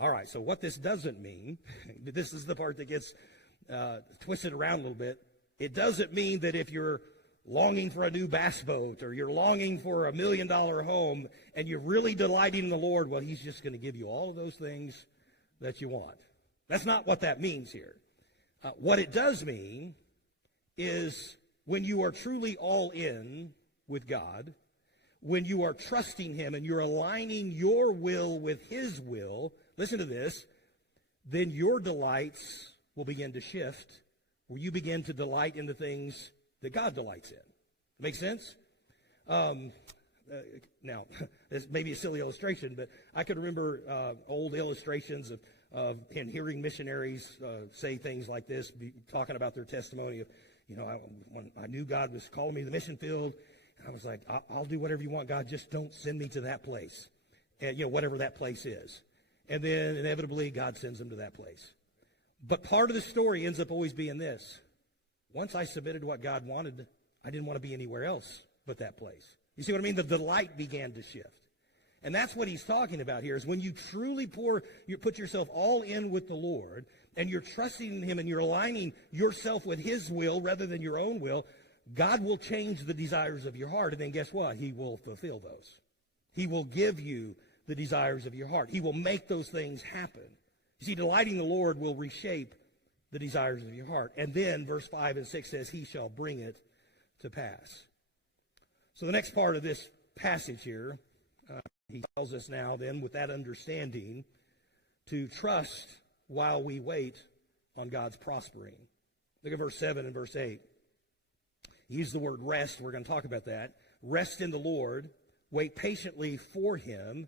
All right, so what this doesn't mean, this is the part that gets twisted around a little bit. It doesn't mean that if you're longing for a new bass boat or you're longing for $1 million home and you're really delighting in the Lord, well, he's just going to give you all of those things that you want. That's not what that means here. What it does mean is when you are truly all in with God, when you are trusting him and you're aligning your will with his will, listen to this, then your delights will begin to shift where you begin to delight in the things that God delights in. Make sense? Now, this may be a silly illustration, but I could remember old illustrations of hearing missionaries say things like this, talking about their testimony of, when I knew God was calling me to the mission field, and I was like, I'll do whatever you want, God, just don't send me to that place, and whatever that place is. And then inevitably, God sends them to that place. But part of the story ends up always being this. Once I submitted to what God wanted, I didn't want to be anywhere else but that place. You see what I mean? The delight began to shift. And that's what he's talking about here, is when you truly put yourself all in with the Lord, and you're trusting in him, and you're aligning yourself with his will rather than your own will, God will change the desires of your heart, and then guess what? He will fulfill those. He will give you the desires of your heart. He will make those things happen. You see, delighting the Lord will reshape the desires of your heart. And then verse 5 and 6 says, he shall bring it to pass. So the next part of this passage here, he tells us now then with that understanding to trust while we wait on God's prospering. Look at verse 7 and verse 8. He used the word rest. We're going to talk about that. Rest in the Lord. Wait patiently for him.